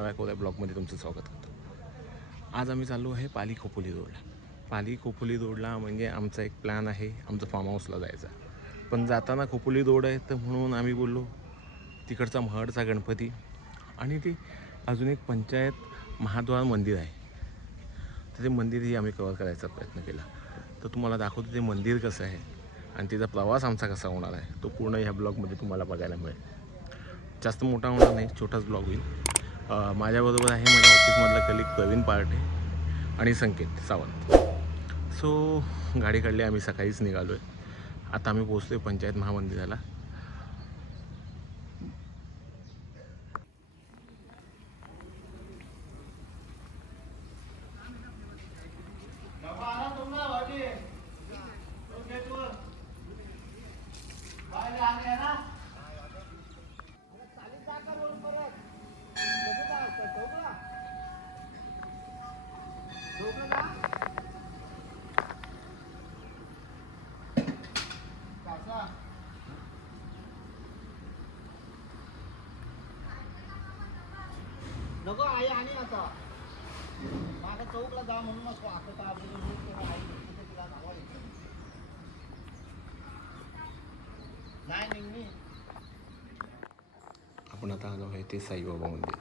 नव्या कोऱ्या ब्लॉगमध्ये तुमचं स्वागत करतो. आज आम्ही चाललो आहे पाली खोपोली रोडला. पाली खोपोली रोडला म्हणजे आमचा एक प्लॅन आहे आमचं फार्म हाऊसला जायचा. पण जाताना खोपोली रोड आहे तर म्हणून आम्ही बोललो तिकडचा महडचा गणपती आणि ती अजून एक पंचायत महाद्वार मंदिर आहे. तर ते मंदिरही आम्ही कवर करायचा प्रयत्न केला. तर तुम्हाला दाखवतो ते मंदिर कसं आहे आणि तिचा प्रवास आमचा कसा होणार आहे तो पूर्ण ह्या ब्लॉगमध्ये तुम्हाला बघायला मिळेल. जास्त मोठा होणार नाही छोटाच ब्लॉग होईल. माझ्याबरोबर आहे माझ्या ऑफिसमधला कलिक प्रवीण पार्टे आणि संकेत सावंत. सो गाडी काढली आम्ही सकाळीच निघालो आहे आता आम्ही पोहोचलो आहे पंचायत महामंदिराला. नको आई आणि आता. मागं चौकला जा म्हणून नको आता तर आपली आई भेटते तिला नावा नाही. निघणी आपण आता आलो आहे ते साईबाबा मंदिर.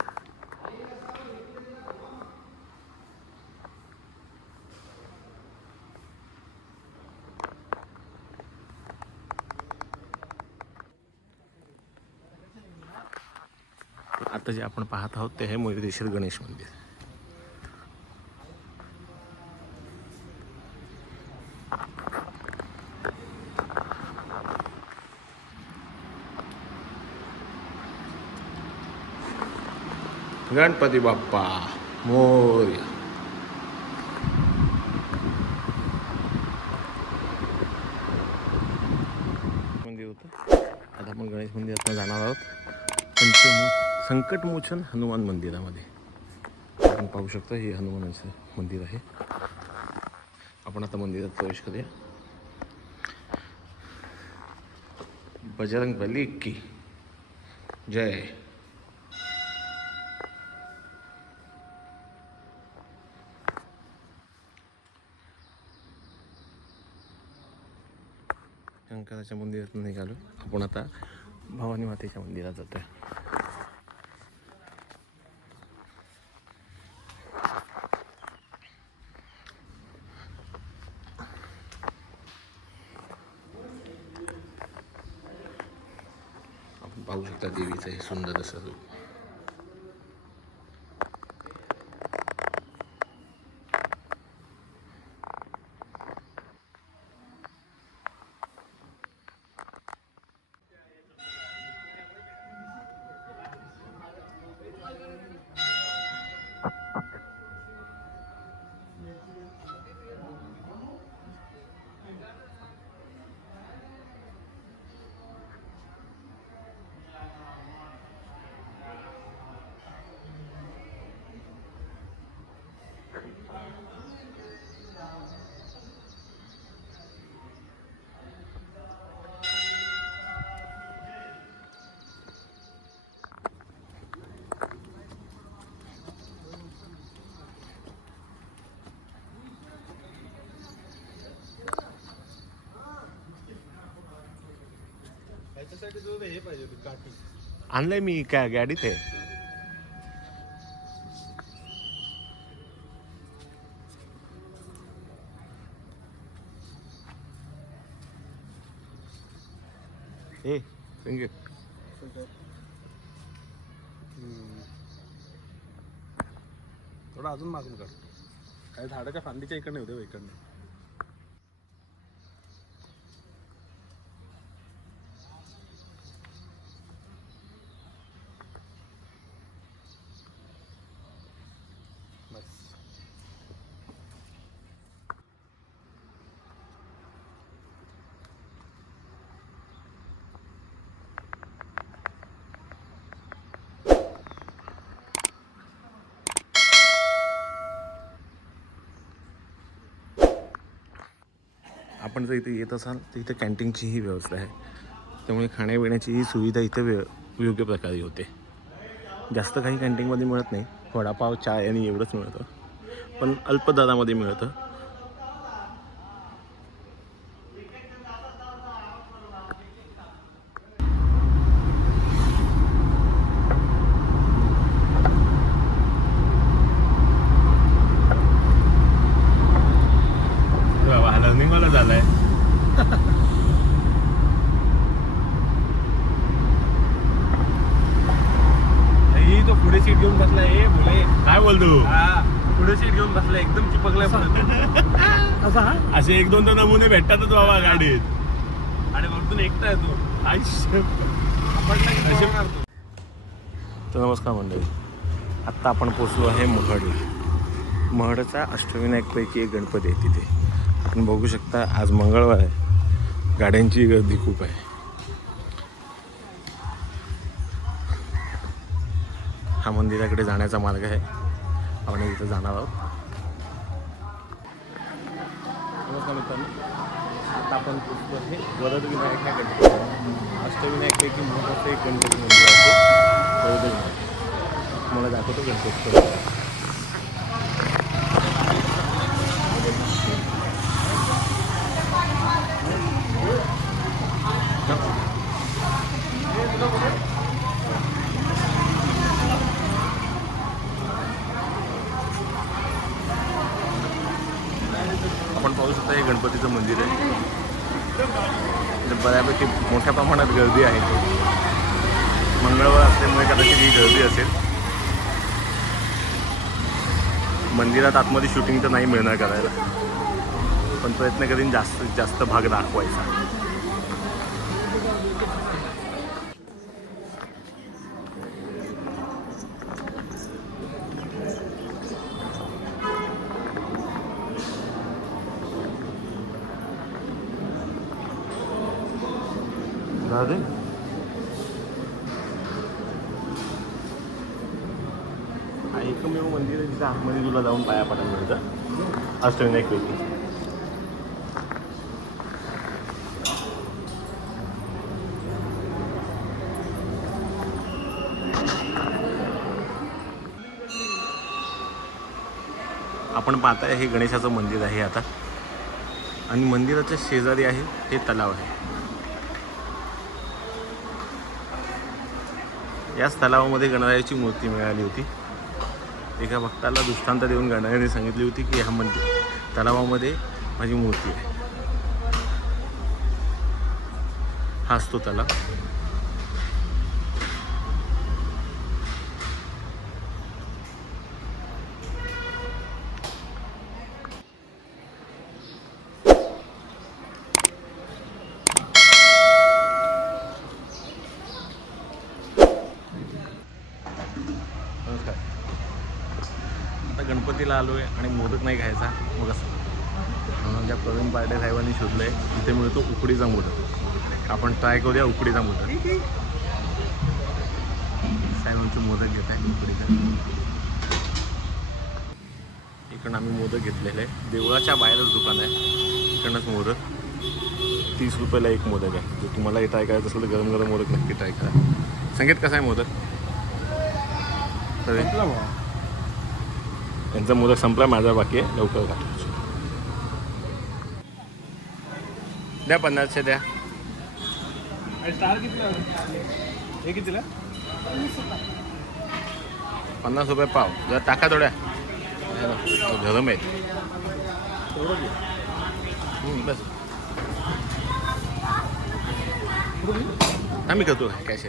आता जे आपण पाहत आहोत ते आहे मयुरेश्वर गणेश मंदिर. गणपती बाप्पा मोर्या मंदिर होतं आता आपण गणेश मंदिरात जाणार आहोत पंचमो संकटमोचन हनुमान मंदिरामध्ये. आपण पाहू शकता हे हनुमानाचं मंदिर आहे. आपण आता मंदिरात प्रवेश करूया. बजरंग बली की जय. शंकराच्या मंदिरातून निघालो. आपण आता भवानी मातेच्या मंदिरात जातोय. आहे पाहू शकता देवीचं हे सुंदर असं रूप त्याच्यासाठी हे पाहिजे होती काठी. आणलंय मी काय गाडीत आहे? ए संगीत थोडं अजून मागून काढ. काही झाडं का फांदीच्या इकडे होते इकडनं. आपण जर इथे येत असाल तर इथे कॅन्टीनचीही व्यवस्था आहे. त्यामुळे खाण्यापिण्याची ही सुविधा इथे व्य योग्य प्रकारे होते. जास्त काही कॅन्टीनमध्ये मिळत नाही. वडापाव चाय आणि एवढंच मिळतं. पण अल्प दरामध्ये मिळतं. रनिंग वाला झालाय तो पुढे सीट घेऊन बसला ए मुले काय बोलतो? हा पुढे सीट घेऊन बसला एकदम चिपकलाय हा? असे एक दोन तर नमुने भेटतातच बाबा गाडीत. आणि वरतून एकटा आहे तो. आयुष्य. तर नमस्कार मंडळी. आत्ता आपण पोचलो आहे महडला. महडचा अष्टविनायकपैकी एक गणपती आहे तिथे. आपण बघू शकता आज मंगळवार आहे. गाड्यांची गर्दी खूप आहे. हा मंदिराकडे जाण्याचा मार्ग आहे. आपण इथं जाणार आहोत. नमस्कार मित्रांनो. आता आपण पोचलो आहे वरद विनायक ह्या गणपती अष्टविनायकपैकी महत्त्वाचं एक गणपती मंदिर आहे. मला विनायक दाखवतो गणपती आपण पाहू शकता हे गणपतीचं मंदिर आहे. बऱ्यापैकी मोठ्या प्रमाणात गर्दी आहे. मंगळवार असल्यामुळे कदाचित ही गर्दी असेल. मंदिरात आतमध्ये शूटिंग तर नाही मिळणार करायला. पण प्रयत्न करीन जास्तीत जास्त भाग दाखवायचा. राधे. हा एकमेव मंदिर आहे तिथं आतमध्ये तुला जाऊन पाया पडायला मिळतं. अष्टविनायक पैकी आपण पाहताय हे गणेशाचं मंदिर आहे आता. आणि मंदिराच्या शेजारी आहे हे तलाव आहे. याच तलावामध्ये गणरायाची मूर्ती मिळाली होती. एका भक्ताला दृष्टांत देऊन गणरायाने सांगितली होती की ह्या मंदिर तलावामध्ये माझी मूर्ती आहे. हाच तो तलाव नमस्कार आता गणपतीला आलो आहे आणि मोदक नाही खायचा. मग असं. म्हणून त्या प्रवीण पारडे साहेबांनी शोधलं आहे तिथे मिळतो उकडीचा मोदक. आपण ट्राय करूया उकडीचा मोदक. साहेबांचं मोदक घेत आहे उकडीचा. इकडं आम्ही मोदक घेतलेले. आहे देवळाच्या बाहेरच दुकान आहे. इकडनंच मोदक. तीस रुपयाला एक मोदक आहे. जर तुम्हाला ट्राय करायचं असेल तर गरम गरम मोदक नक्की ट्राय करा. संगीत कसा आहे मोदक? सगळे त्यांचा मोदक संपला माझा बाकी आहे. लवकर का द्या पन्नासशे द्या. हे कितीला? पन्नास रुपये पाव. जरा टाका थोड्या. गरम आहेत. हम्म, बस. आम्ही करतो. Cash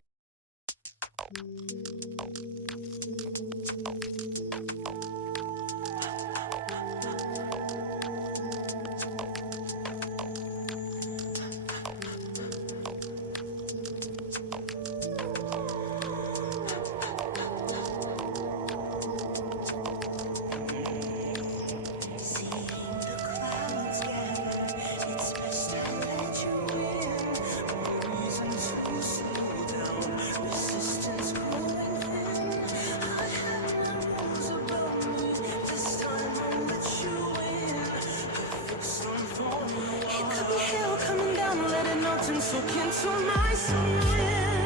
so to my soul.